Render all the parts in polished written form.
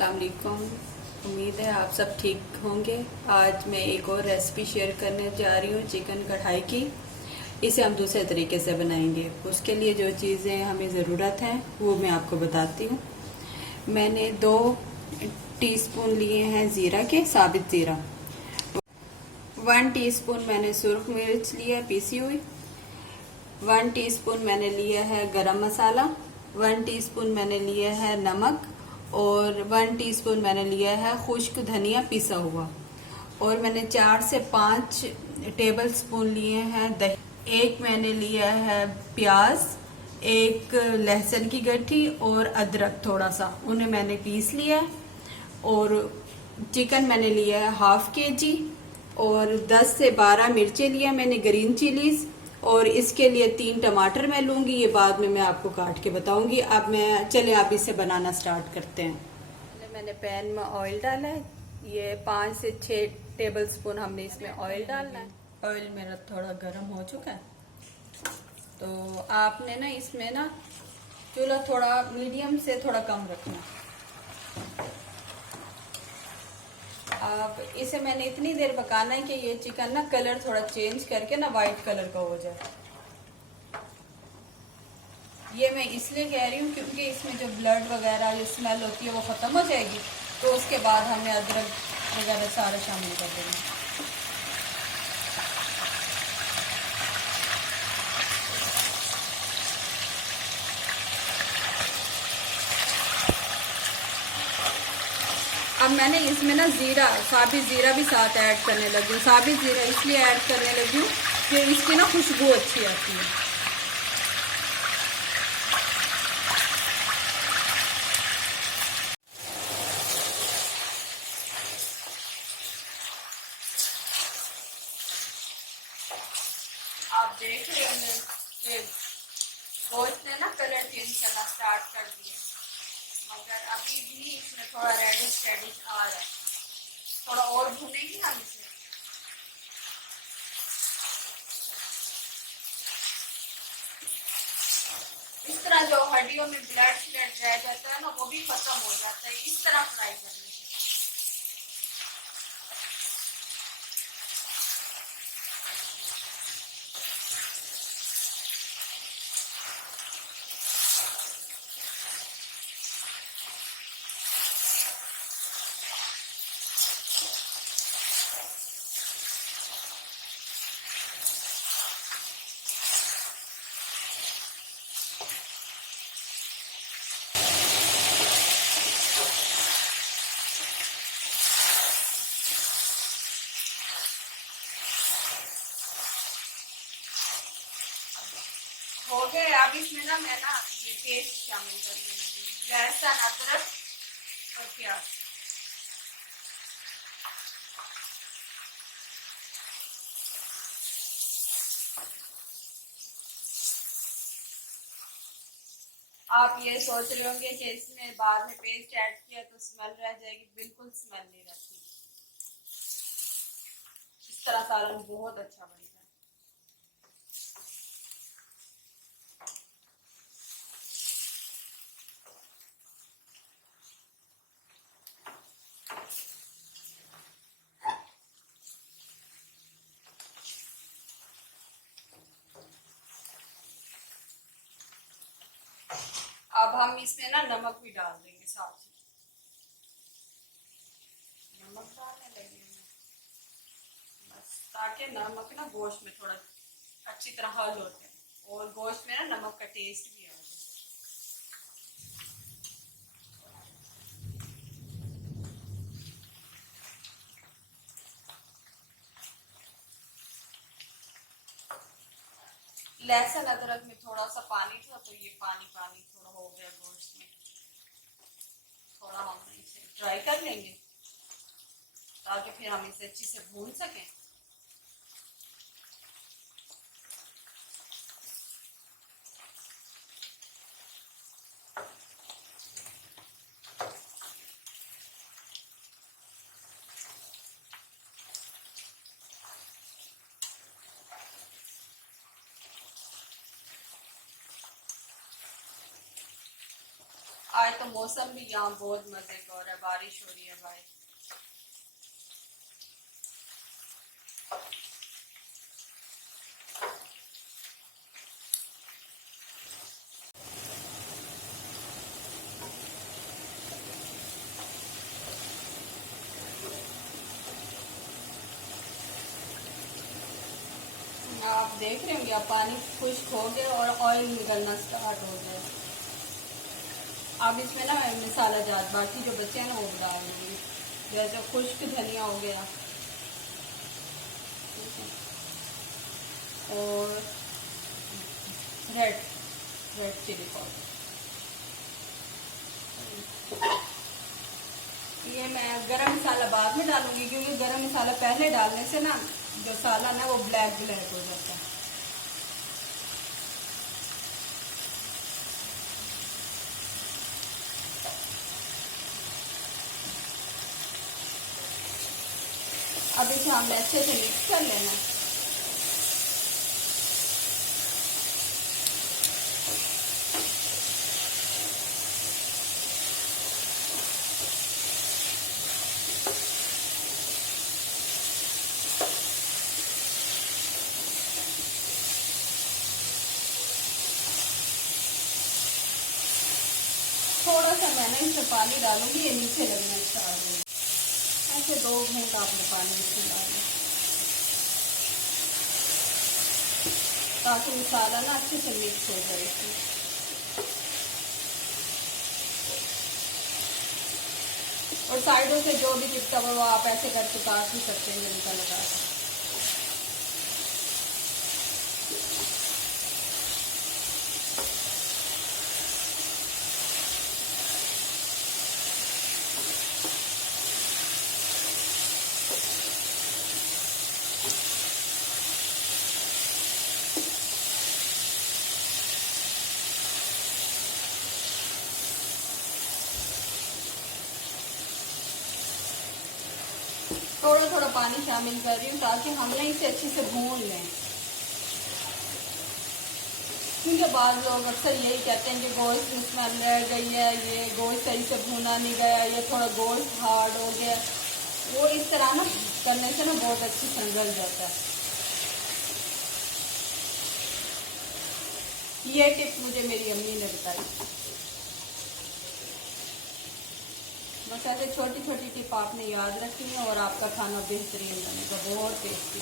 अस्सलाम वालेकुम। उम्मीद है आप सब ठीक होंगे। आज मैं एक और रेसिपी शेयर करने जा रही हूँ चिकन कढ़ाई की। इसे हम दूसरे तरीके से बनाएंगे। उसके लिए जो चीज़ें हमें ज़रूरत है वो मैं आपको बताती हूँ। मैंने 2 टीस्पून लिए हैं ज़ीरा के, साबित ज़ीरा। 1 टीस्पून मैंने सुरख मिर्च लिया पीसी हुई। 1 टीस्पून मैंने लिया है गरम मसाला। 1 टीस्पून मैंने लिया है नमक और 1 टीस्पून मैंने लिया है खुश्क धनिया पिसा हुआ। और मैंने 4 से 5 टेबल स्पून लिए हैं दही। एक मैंने लिया है प्याज, एक लहसुन की गड्ठी और अदरक थोड़ा सा, उन्हें मैंने पीस लिया है। और चिकन मैंने लिया है हाफ केजी और 10 से 12 मिर्चें लिया मैंने ग्रीन चिलीज। और इसके लिए 3 टमाटर मैं लूंगी, ये बाद में मैं आपको काट के बताऊंगी। अब मैं चले आप इसे बनाना स्टार्ट करते हैं। पहले मैंने पैन में ऑयल डाला है। ये 5 से 6 टेबल स्पून हमने इसमें ऑयल डालना है। ऑयल मेरा थोड़ा गर्म हो चुका है, तो आपने ना इसमें ना चूल्हा थोड़ा मीडियम से थोड़ा कम रखना। अब इसे मैंने इतनी देर पकाना है कि ये चिकन ना कलर थोड़ा चेंज करके ना वाइट कलर का हो जाए। ये मैं इसलिए कह रही हूँ क्योंकि इसमें जो ब्लड वगैरह जो स्मेल होती है वो ख़त्म हो जाएगी, तो उसके बाद हमें अदरक वगैरह सारा शामिल कर देंगे। अब मैंने इसमें ना ज़ीरा, साबित ज़ीरा भी साथ ऐड करने लगी हूँ। साबित ज़ीरा इसलिए ऐड करने लगी हूँ कि इसकी ना खुशबू अच्छी आती है। आप देख रहे होंगे कि गोश्त ने ना कलर चेंज करना स्टार्ट कर दिया, मगर अभी भी इसमें थोड़ा रेडिश रेडिश आ रहा है। थोड़ा और भुनेंगे हम इसे। इस तरह जो हड्डियों में ब्लड फ्लड रह जाता है ना, वो भी खत्म हो जाता है इस तरह फ्राई करने से। हो गए। अब इसमें ना मैं ना ये पेस्ट शामिल करने लगी हूँ, लहसुन अदरक और प्याज। आप ये सोच रहे होंगे कि इसमें बाद में पेस्ट ऐड किया तो स्मेल रह जाएगी, बिल्कुल स्मेल नहीं रहती। इस तरह सालन बहुत अच्छा बनता है। अब हम इसमें ना नमक भी डाल देंगे साथ ही। नमक डालने लगे बस, ताकि नमक ना गोश्त में थोड़ा अच्छी तरह हल होते हैं और गोश्त में ना नमक का टेस्ट भी आ जाए। लहसुन अदरक में थोड़ा सा पानी था, तो ये पानी पानी थोड़ा हो गया गोश्त में। थोड़ा हम इसे ड्राई कर लेंगे ताकि फिर हम इसे अच्छी से भून सकें। आज तो मौसम भी यहाँ बहुत मजे का हो रहा है, बारिश हो रही है भाई। आप देख रहे होंगे, पानी खुश्क हो गया और ऑयल निकलना स्टार्ट हो गया। अब इसमें ना मसाला जात बाकी जो बचे हैं ना वो डालेंगे, जैसे खुश्क धनिया हो गया और रेड रेड चिली पाउडर। ये मैं गरम मसाला बाद में डालूंगी, क्योंकि गरम मसाला पहले डालने से ना जो सालन है वो ब्लैक ब्लैक हो जाता है। अब इसे हमने अच्छे से मिक्स कर लेना। थोड़ा सा मैंने इसमें पानी डालूंगी, ये नीचे लगना स्टार्ट हो। ऐसे 2 घूंट आपने पानी इसमें डालना, ताकि मसाला ना अच्छे से मिक्स हो जाए इसमें। और साइडों से जो भी चिपका हुआ वो आप ऐसे करके काट भी सकते हैं, जिनका लगा कर। थोड़ा थोड़ा पानी शामिल कर रही हूँ ताकि हम ना इसे अच्छे से भून लें, क्योंकि बाद लोग अक्सर यही कहते हैं कि गोश्त में स्मेल रह गई है, ये गोश्त सही से भूना नहीं गया, ये थोड़ा गोश्त हार्ड हो गया। वो इस तरह ना करने से ना बहुत अच्छी से गल जाता है। ये टिप मुझे मेरी अम्मी ने बताई। बस ऐसे छोटी छोटी टिप आपने याद रखनी है और आपका खाना बेहतरीन बनेगा, बहुत टेस्टी।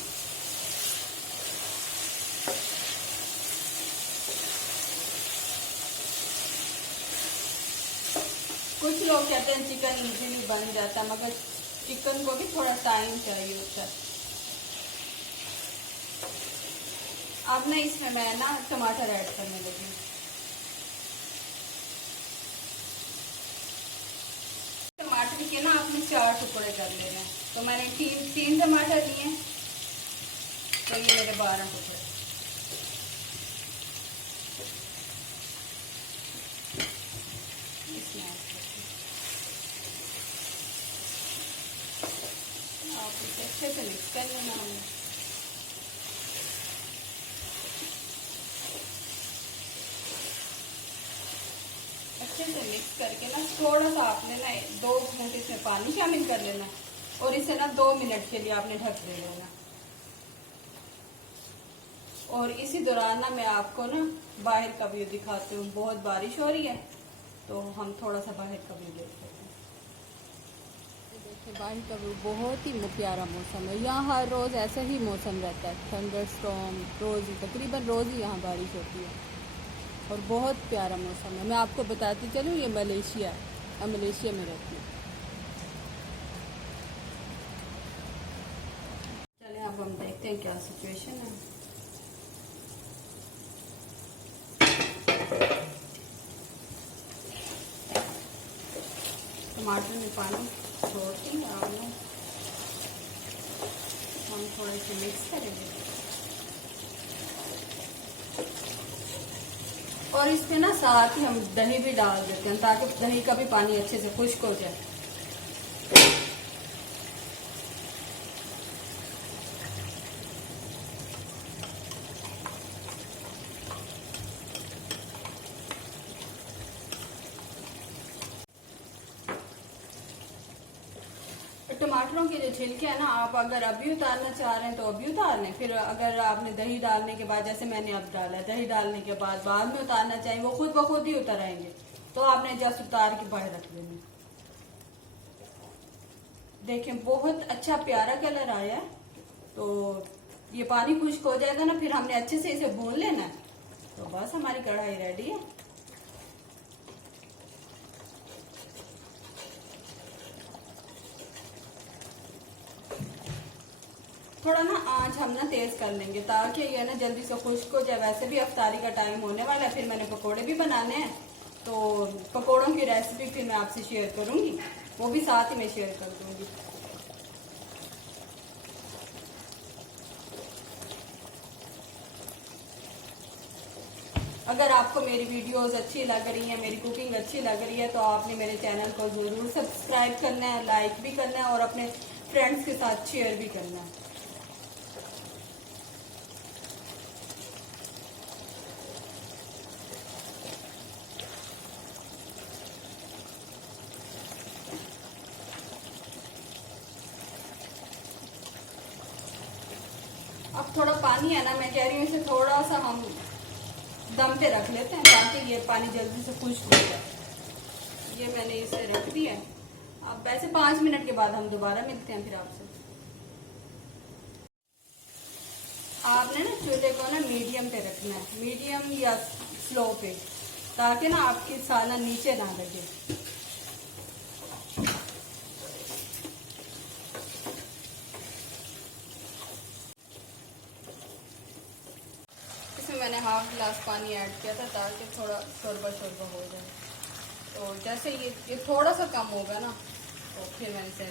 कुछ लोग कहते हैं चिकन इजीली बन जाता है, मगर चिकन को भी थोड़ा टाइम चाहिए होता है। अब ना इसमें मैं ना टमाटर ऐड करने लगी। टमाटर के ना आपने 4 टुकड़े कर लेने हैं, तो मैंने तीन टमाटर लिए, तो ये मेरे 12 टुकड़े। इसमें आप इसे अच्छे से मिक्स कर लेना है। अच्छे से मिक्स करके ना थोड़ा सा आपने ना 2 घूंट इसमें पानी शामिल कर लेना और इसे ना 2 मिनट के लिए आपने ढक दे लेना। और इसी दौरान ना मैं आपको ना बाहर का व्यू दिखाती हूँ। बहुत बारिश हो रही है तो हम थोड़ा सा बाहर का व्यू देख लेते हैं। देखिए बाहर का व्यू, बहुत ही प्यारा मौसम है। यहाँ हर रोज़ ऐसा ही मौसम रहता है, थंडर स्टॉर्म रोज़ ही, तकरीबन रोज़ ही यहाँ बारिश होती है और बहुत प्यारा मौसम है। मैं आपको बताती चलूँ, ये मलेशिया है, मैं मलेशिया में रहती हूँ। चलें अब हम देखते हैं क्या सिचुएशन है। टमाटर में पानी छोड़ती हूँ और हम थोड़ा सा मिक्स करेंगे। और इसमें ना साथ ही हम दही भी डाल देते हैं ताकि दही का भी पानी अच्छे से खुश्क हो जाए। टमाटरों के जो छिलके हैं ना, आप अगर अभी उतारना चाह रहे हैं तो अभी उतार लें। फिर अगर आपने दही डालने के बाद, जैसे मैंने अब डाला है, दही डालने के बाद में उतारना चाहिए, वो खुद ब खुद ही उतर आएंगे। तो आपने जस्ट उतार के बाहर रख लेना। देखें बहुत अच्छा प्यारा कलर आया है। तो ये पानी खुश्क हो जाएगा ना, फिर हमने अच्छे से इसे भून लेना है। तो बस हमारी कढ़ाई रेडी है। थोड़ा ना आंच हम ना तेज कर लेंगे ताकि ये ना जल्दी से खुश्क हो जाए। वैसे भी अफ्तारी का टाइम होने वाला है, फिर मैंने पकोड़े भी बनाने हैं। तो पकोड़ों की रेसिपी फिर मैं आपसे शेयर करूंगी, वो भी साथ ही में शेयर कर दूंगी। अगर आपको मेरी वीडियोस अच्छी लग रही है, मेरी कुकिंग अच्छी लग रही है, तो आपने मेरे चैनल को जरूर सब्सक्राइब करना है, लाइक भी करना है और अपने फ्रेंड्स के साथ शेयर भी करना है। अब थोड़ा पानी है ना, मैं कह रही हूँ इसे थोड़ा सा हम दम पे रख लेते हैं ताकि ये पानी जल्दी से खुश्क हो जाए। ये मैंने इसे रख दिया है। अब वैसे 5 मिनट के बाद हम दोबारा मिलते हैं फिर आपसे। आपने ना चूल्हे को ना मीडियम पे रखना है, मीडियम या स्लो पे, ताकि ना आपकी सालन नीचे ना लगे। मैंने हाफ गिलास पानी ऐड किया था ताकि थोड़ा शोरबा हो जाए। तो जैसे ये थोड़ा सा कम होगा ना, तो फिर मैंने इसे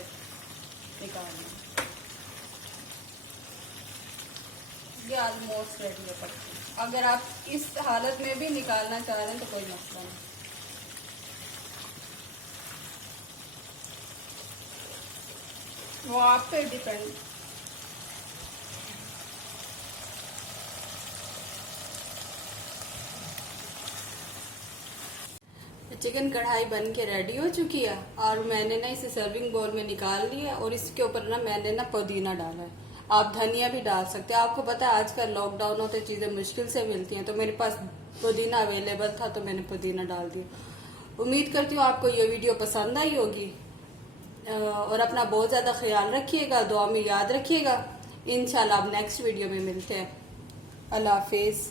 निकाल लिया। ये ऑलमोस्ट रेडी है पक्की। अगर आप इस हालत में भी निकालना चाह रहे हैं तो कोई मसला नहीं। वो आप पे डिपेंड। चिकन कढ़ाई बन के रेडी हो चुकी है और मैंने ना इसे सर्विंग बोल में निकाल लिया और इसके ऊपर ना मैंने ना पुदीना डाला है। आप धनिया भी डाल सकते हैं। आपको पता है आजकल लॉकडाउन होते चीजें मुश्किल से मिलती हैं, तो मेरे पास पुदीना अवेलेबल था तो मैंने पुदीना डाल दिया। उम्मीद करती हूँ आपको ये वीडियो पसंद आई होगी और अपना बहुत ज्यादा ख्याल रखिएगा, दुआ में याद रखिएगा। इंशाल्लाह अब नेक्स्ट वीडियो में मिलते हैं। अल्लाह हाफिज।